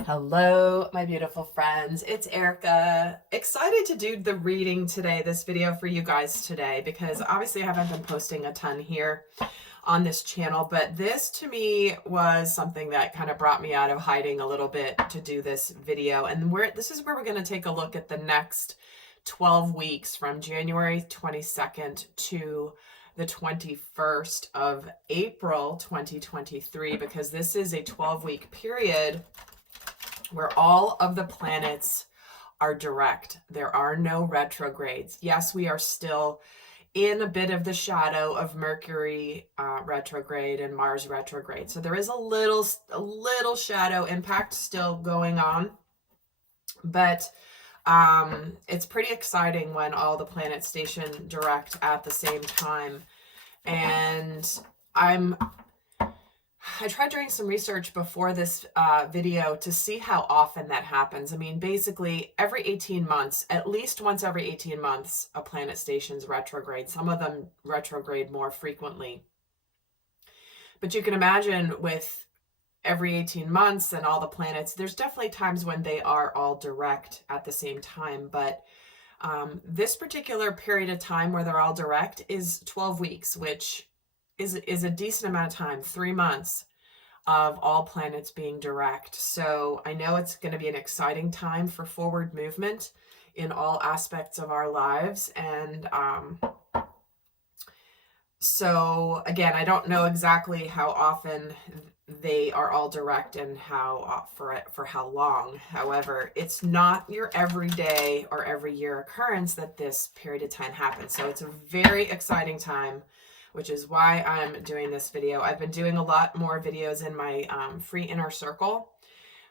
Hello, my beautiful friends. It's Erica. Excited to do the reading today, this video for you guys today, because obviously I haven't been posting a ton here on this channel, but this to me was something that kind of brought me out of hiding a little bit to do this video. And this is where we're going to take a look at the next 12 weeks from January 22nd to the 21st of April 2023, because this is a 12-week period where all of the planets are direct. There are no retrogrades. Yes, we are still in a bit of the shadow of Mercury retrograde and Mars retrograde. So there is a little shadow impact still going on, but it's pretty exciting when all the planets station direct at the same time. And I tried doing some research before this video to see how often that happens. I mean, basically every 18 months, at least once every 18 months, a planet stations retrograde. Some of them retrograde more frequently. But you can imagine with every 18 months and all the planets, there's definitely times when they are all direct at the same time. But this particular period of time where they're all direct is 12 weeks, which is a decent amount of time, 3 months of all planets being direct. So I know it's going to be an exciting time for forward movement in all aspects of our lives. And so again, I don't know exactly how often they are all direct and how for how long. However, it's not your everyday or every year occurrence that this period of time happens. So it's a very exciting time, which is why I'm doing this video. I've been doing a lot more videos in my free inner circle,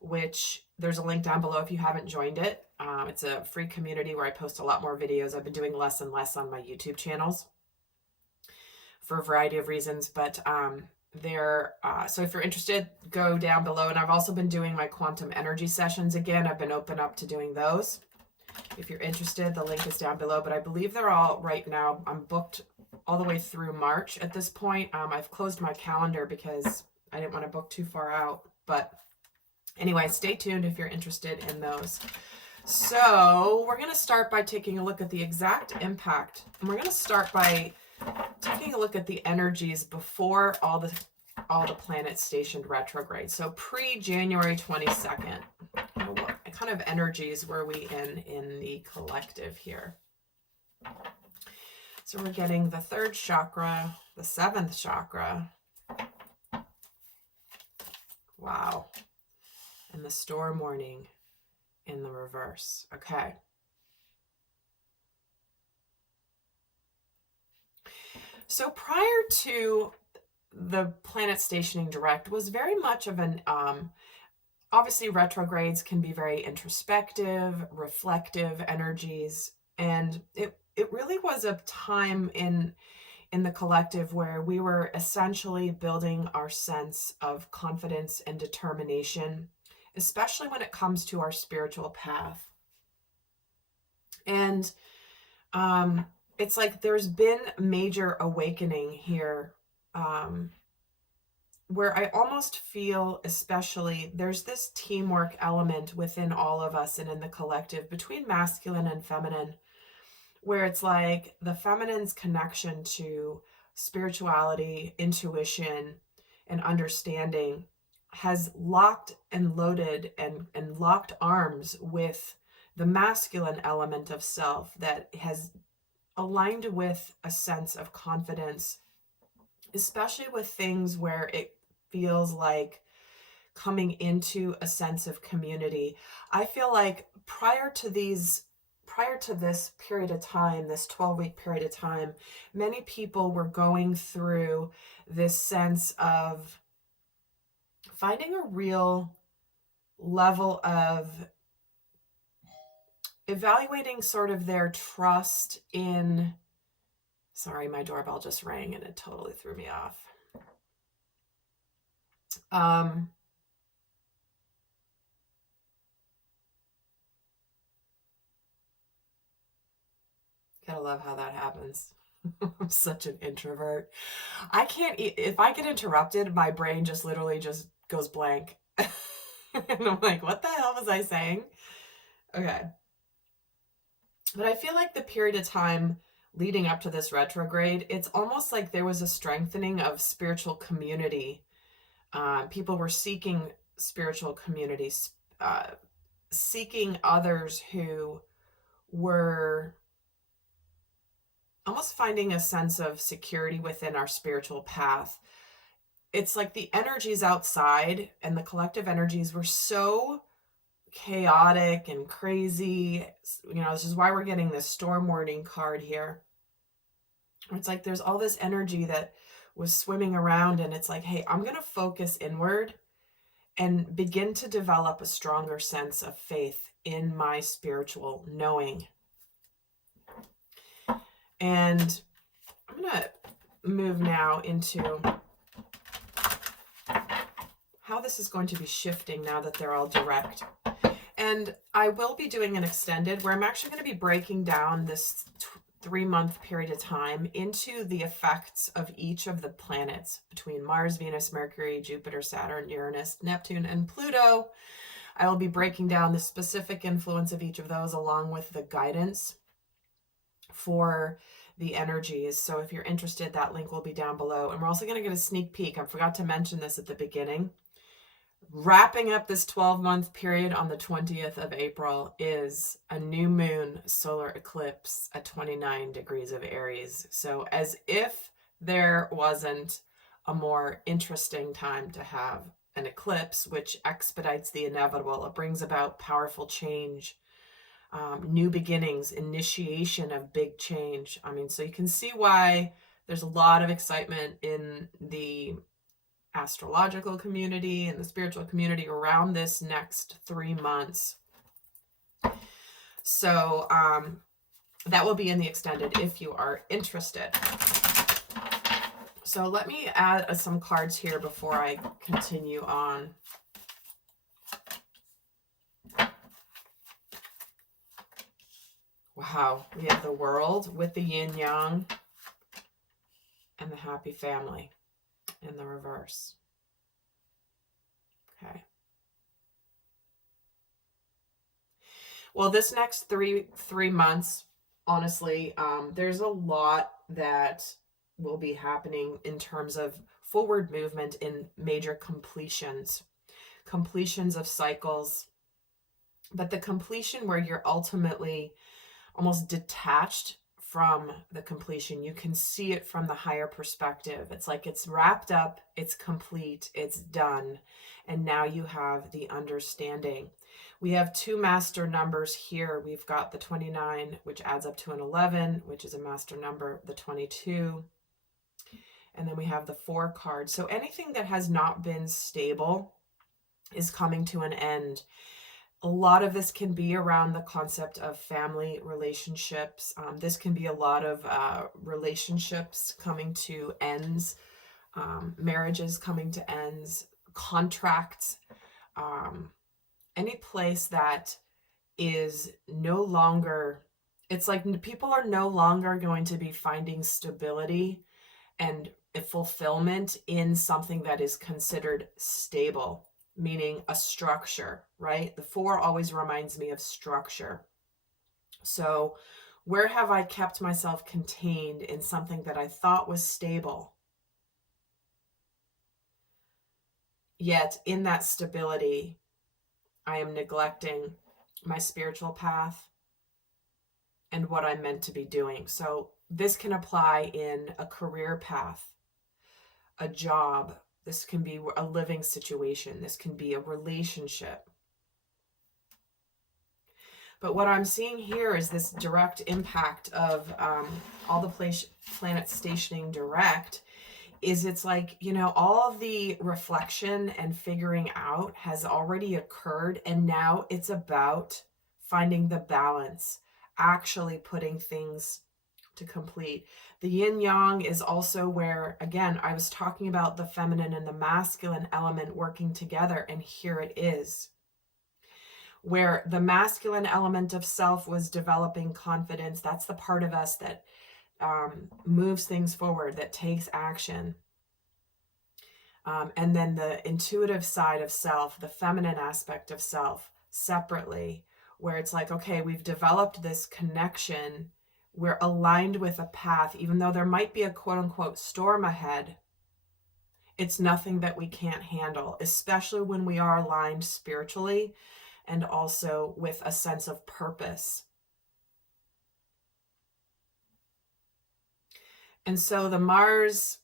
which there's a link down below if you haven't joined it. It's a free community where I post a lot more videos. I've been doing less and less on my YouTube channels for a variety of reasons, but so if you're interested, go down below. And I've also been doing my quantum energy sessions again. I've been open up to doing those. If you're interested, the link is down below, but I believe they're all right now. I'm booked all the way through March at this point. I've closed my calendar because I didn't want to book too far out. But anyway, stay tuned if you're interested in those. So we're going to start by taking a look at the exact impact. And we're going to start by taking a look at the energies before all the planets stationed retrograde. So pre-January 22nd. What kind of energies were we in the collective here? So we're getting the 3rd chakra, the 7th chakra. Wow. And the storm warning in the reverse. Okay. So prior to the planet stationing direct was very much of an, obviously retrogrades can be very introspective, reflective energies. And it really was a time in the collective where we were essentially building our sense of confidence and determination, especially when it comes to our spiritual path. And it's like there's been major awakening here, where I almost feel, especially, there's this teamwork element within all of us and in the collective between masculine and feminine, where it's like the feminine's connection to spirituality, intuition, and understanding has locked and loaded and locked arms with the masculine element of self that has aligned with a sense of confidence, especially with things where it feels like coming into a sense of community. I feel like prior to this period of time, this 12-week period of time, many people were going through this sense of finding a real level of evaluating sort of their trust in, sorry, my doorbell just rang and it totally threw me off. Gotta love how that happens. I'm such an introvert. I can't, if I get interrupted, my brain just literally just goes blank. And I'm like, what the hell was I saying? Okay. But I feel like the period of time leading up to this retrograde, it's almost like there was a strengthening of spiritual community. People were seeking spiritual communities, seeking others who were almost finding a sense of security within our spiritual path. It's like the energies outside and the collective energies were so chaotic and crazy. This is why we're getting this storm warning card here. It's like there's all this energy that was swimming around, and it's like, hey, I'm going to focus inward and begin to develop a stronger sense of faith in my spiritual knowing. And I'm going to move now into how this is going to be shifting now that they're all direct. And I will be doing an extended where I'm actually going to be breaking down this 3-month period of time into the effects of each of the planets between Mars, Venus, Mercury, Jupiter, Saturn, Uranus, Neptune, and Pluto. I will be breaking down the specific influence of each of those along with the guidance for the energies. So if you're interested, that link will be down below. And we're also going to get a sneak peek. I forgot to mention this at the beginning. Wrapping up this 12-month period on the 20th of April is a new moon solar eclipse at 29 degrees of Aries. So as if there wasn't a more interesting time to have an eclipse, which expedites the inevitable. It brings about powerful change, new beginnings, initiation of big change. So you can see why there's a lot of excitement in the astrological community and the spiritual community around this next 3 months. So that will be in the extended if you are interested. So let me add some cards here before I continue on. Wow, we have the World with the yin yang and the happy family in the reverse. Okay. Well, this next three months, honestly, there's a lot that will be happening in terms of forward movement in major completions of cycles, but the completion where you're ultimately almost detached from the completion. You can see it from the higher perspective. It's like it's wrapped up, it's complete, it's done. And now you have the understanding. We have 2 master numbers here. We've got the 29, which adds up to an 11, which is a master number, the 22. And then we have the 4 card. So anything that has not been stable is coming to an end. A lot of this can be around the concept of family relationships. This can be a lot of relationships coming to ends, marriages coming to ends, contracts, any place that is no longer, it's like people are no longer going to be finding stability and fulfillment in something that is considered stable. Meaning a structure, right? The 4 always reminds me of structure. So where have I kept myself contained in something that I thought was stable? Yet in that stability, I am neglecting my spiritual path and what I'm meant to be doing. So this can apply in a career path, a job. This can be a living situation. This can be a relationship. But what I'm seeing here is this direct impact of all the planets stationing direct. It's like, all of the reflection and figuring out has already occurred. And now it's about finding the balance, actually putting things to complete. The yin yang is also where, again, I was talking about the feminine and the masculine element working together, and here it is. Where the masculine element of self was developing confidence. That's the part of us that moves things forward, that takes action. and then the intuitive side of self, the feminine aspect of self, separately, where it's like, okay, we've developed this connection. We're aligned with a path, even though there might be a quote unquote storm ahead. It's nothing that we can't handle, especially when we are aligned spiritually and also with a sense of purpose. And so the Mars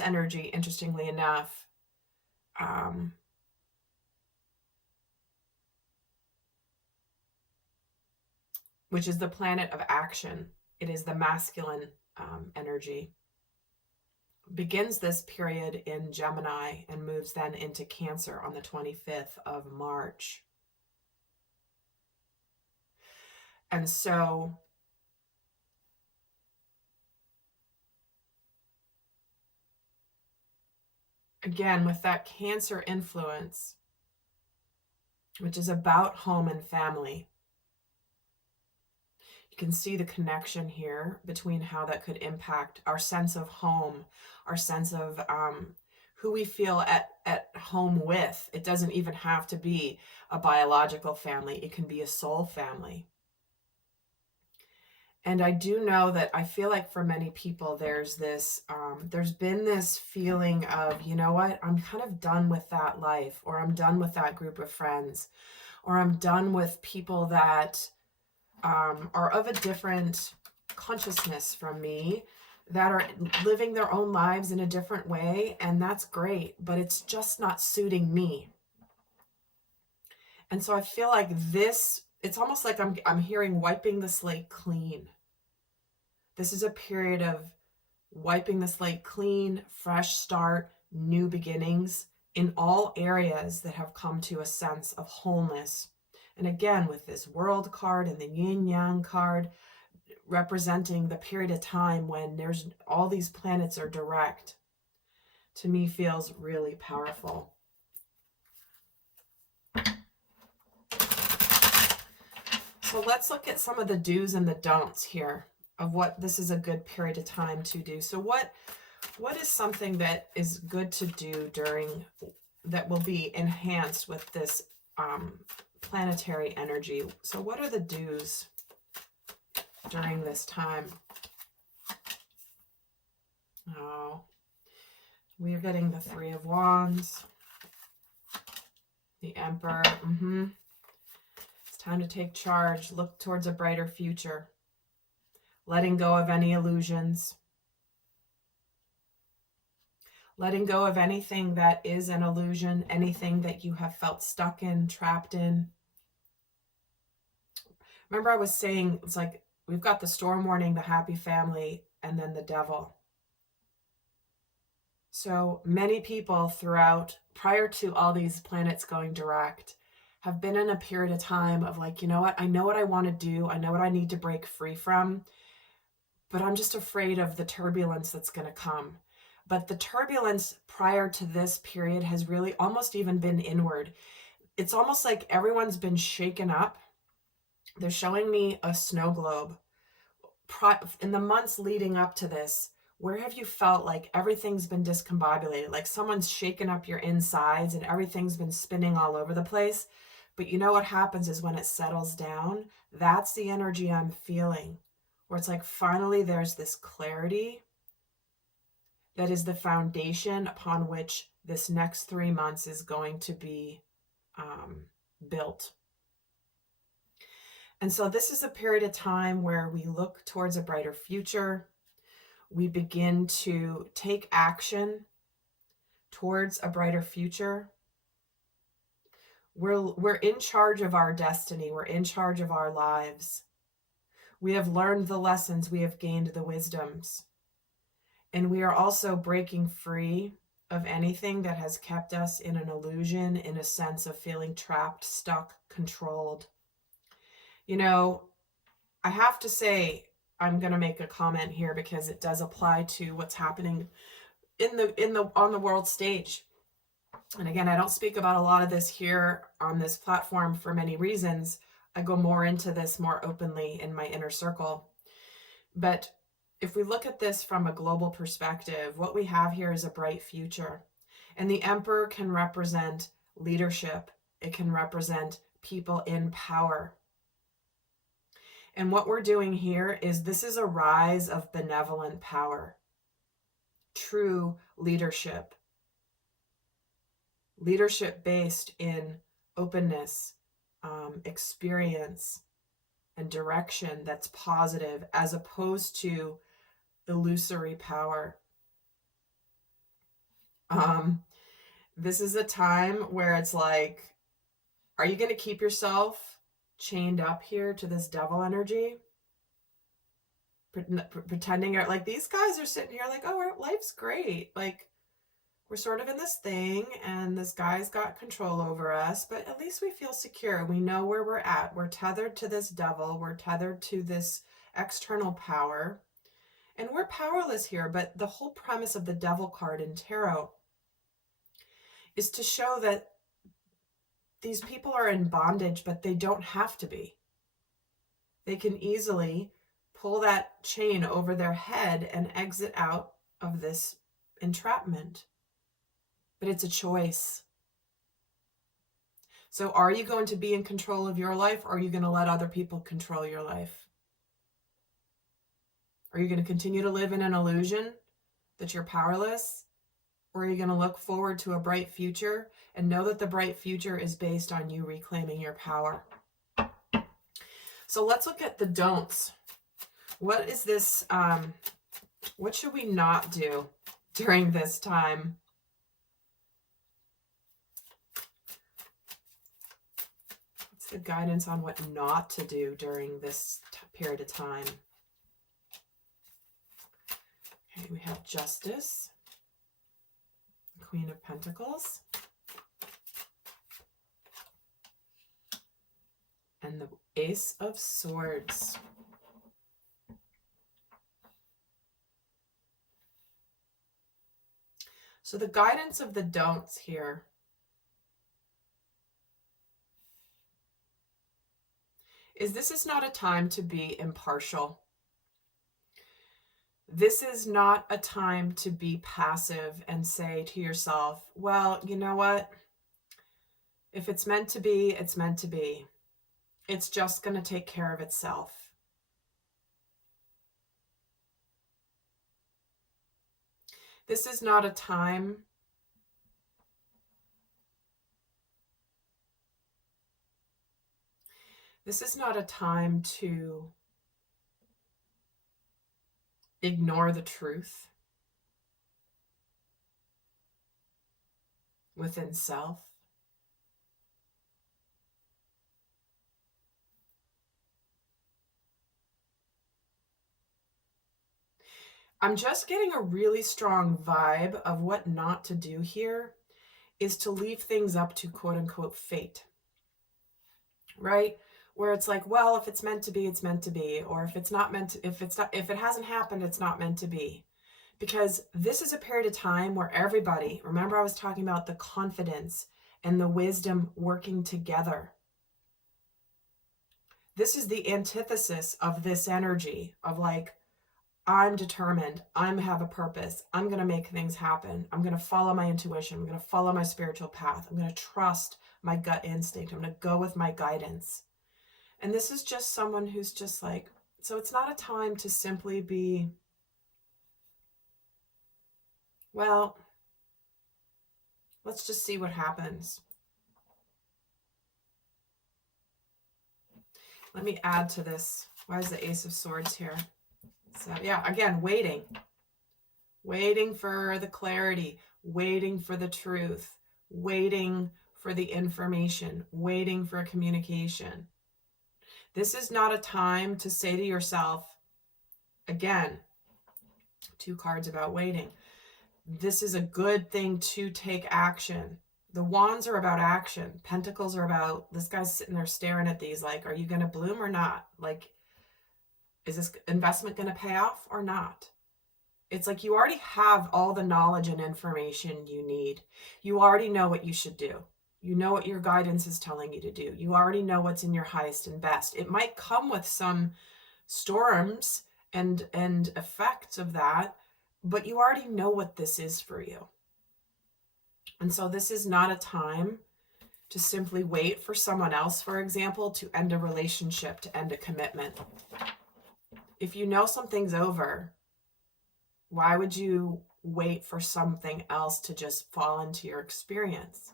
energy, interestingly enough, which is the planet of action, it is the masculine energy, begins this period in Gemini and moves then into Cancer on the 25th of March. And so again, with that Cancer influence, which is about home and family, you can see the connection here between how that could impact our sense of home, our sense of who we feel at home with. It doesn't even have to be a biological family. It can be a soul family. And I do know that I feel like for many people, there's been this feeling of, you know what, I'm kind of done with that life, or I'm done with that group of friends, or I'm done with people that are of a different consciousness from me, that are living their own lives in a different way. And that's great, but it's just not suiting me. And so I feel like this, it's almost like I'm hearing wiping the slate clean. This is a period of wiping the slate clean, fresh start, new beginnings in all areas that have come to a sense of wholeness. And again, with this World card and the Yin Yang card representing the period of time when there's all these planets are direct, to me feels really powerful. So let's look at some of the do's and the don'ts here of what this is a good period of time to do. So what is something that is good to do during, that will be enhanced with this planetary energy? So what are the do's during this time? Oh, we're getting the Three of Wands, the Emperor. It's time to take charge, look towards a brighter future, letting go of any illusions, letting go of anything that is an illusion, anything that you have felt stuck in, trapped in. Remember I was saying, it's like we've got the storm warning, the happy family, and then the devil. So many people throughout, prior to all these planets going direct, have been in a period of time of like, you know what, I know what I want to do. I know what I need to break free from, but I'm just afraid of the turbulence that's going to come. But the turbulence prior to this period has really almost even been inward. It's almost like everyone's been shaken up. They're showing me a snow globe. In the months leading up to this, where have you felt like everything's been discombobulated? Like someone's shaken up your insides and everything's been spinning all over the place. But you know what happens is when it settles down, that's the energy I'm feeling. Where it's like finally there's this clarity that is the foundation upon which this next 3 months is going to be built. And so this is a period of time where we look towards a brighter future. We begin to take action towards a brighter future. We're in charge of our destiny. We're in charge of our lives. We have learned the lessons. We have gained the wisdoms. And we are also breaking free of anything that has kept us in an illusion, in a sense of feeling trapped, stuck, controlled. You know, I have to say, I'm going to make a comment here because it does apply to what's happening on the world stage. And again, I don't speak about a lot of this here on this platform for many reasons. I go more into this more openly in my inner circle. But if we look at this from a global perspective, what we have here is a bright future. And the Emperor can represent leadership. It can represent people in power. And what we're doing here is this is a rise of benevolent power, true leadership, leadership based in openness, experience, and direction that's positive, as opposed to illusory power. This is a time where it's like, are you going to keep yourself chained up here to this devil energy? Pretending like these guys are sitting here like, oh, life's great. Like, we're sort of in this thing and this guy's got control over us, but at least we feel secure. We know where we're at. We're tethered to this devil. We're tethered to this external power. And we're powerless here. But the whole premise of the devil card in tarot is to show that these people are in bondage, but they don't have to be. They can easily pull that chain over their head and exit out of this entrapment. But it's a choice. So are you going to be in control of your life, or are you going to let other people control your life? Are you going to continue to live in an illusion that you're powerless? Or are you going to look forward to a bright future and know that the bright future is based on you reclaiming your power? So let's look at the don'ts. What is this? What should we not do during this time? What's the guidance on what not to do during this period of time? Okay, we have Justice, Queen of Pentacles, and the Ace of Swords. So the guidance of the don'ts here is this is not a time to be impartial. This is not a time to be passive and say to yourself, well, you know what? If it's meant to be, it's meant to be. It's just going to take care of itself. This is not a time to ignore the truth within self. I'm just getting a really strong vibe of what not to do here is to leave things up to quote unquote fate, right? Where it's like, well, if it's meant to be, it's meant to be. Or if it's not meant to, if it hasn't happened, it's not meant to be. Because this is a period of time where everybody, remember I was talking about the confidence and the wisdom working together. This is the antithesis of this energy of like, I'm determined. I have a purpose. I'm going to make things happen. I'm going to follow my intuition. I'm going to follow my spiritual path. I'm going to trust my gut instinct. I'm going to go with my guidance. And this is just someone who's just like, so it's not a time to simply be, well, let's just see what happens. Let me add to this. Why is the Ace of Swords here? So yeah, again, waiting for the clarity, waiting for the truth, waiting for the information, waiting for communication. This is not a time to say to yourself, again, 2 cards about waiting. This is a good thing to take action. The Wands are about action. Pentacles are about, this guy's sitting there staring at these like, are you going to bloom or not? Like, is this investment going to pay off or not? It's like you already have all the knowledge and information you need. You already know what you should do. You know what your guidance is telling you to do. You already know what's in your highest and best. It might come with some storms and effects of that, but you already know what this is for you. And so this is not a time to simply wait for someone else, for example, to end a relationship, to end a commitment. If you know something's over, why would you wait for something else to just fall into your experience?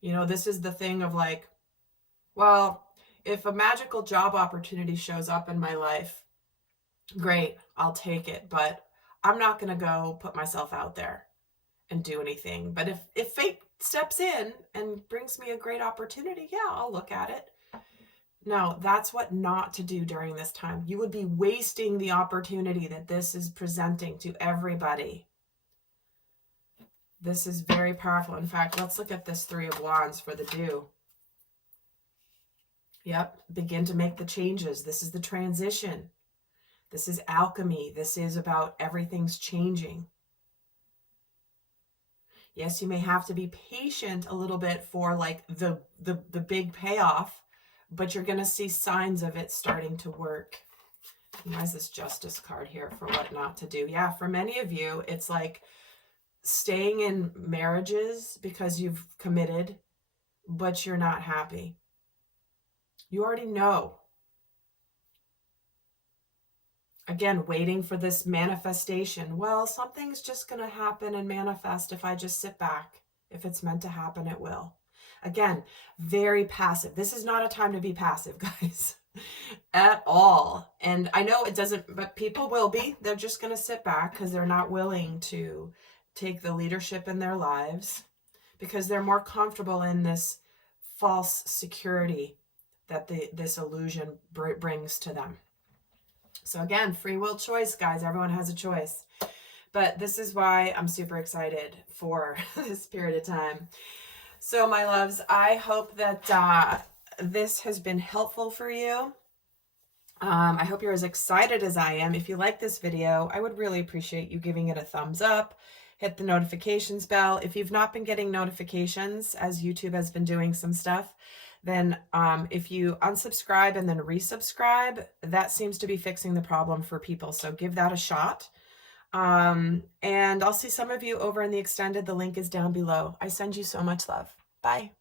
You know, this is the thing of like, well, if a magical job opportunity shows up in my life, great, I'll take it, but I'm not going to go put myself out there and do anything. But if fate steps in and brings me a great opportunity, yeah, I'll look at it. No, that's what not to do during this time. You would be wasting the opportunity that this is presenting to everybody. This is very powerful. In fact, let's look at this Three of Wands for the do. Yep, begin to make the changes. This is the transition. This is alchemy. This is about everything's changing. Yes, you may have to be patient a little bit for like the big payoff, but you're going to see signs of it starting to work. And why is this Justice card here for what not to do? Yeah, for many of you, it's like staying in marriages because you've committed, but you're not happy. You already know. Again, waiting for this manifestation. Well, something's just going to happen and manifest if I just sit back. If it's meant to happen, it will. Again, very passive. This is not a time to be passive, guys, at all. And I know it doesn't, but people will be. They're just going to sit back because they're not willing to take the leadership in their lives because they're more comfortable in this false security that this illusion brings to them. So again, free will choice, guys. Everyone has a choice. But this is why I'm super excited for this period of time. So my loves, I hope that this has been helpful for you. I hope you're as excited as I am. If you like this video, I would really appreciate you giving it a thumbs up. Hit the notifications bell. If you've not been getting notifications, as YouTube has been doing some stuff, then if you unsubscribe and then resubscribe, that seems to be fixing the problem for people. So give that a shot. And I'll see some of you over in the extended. The link is down below. I send you so much love. Bye.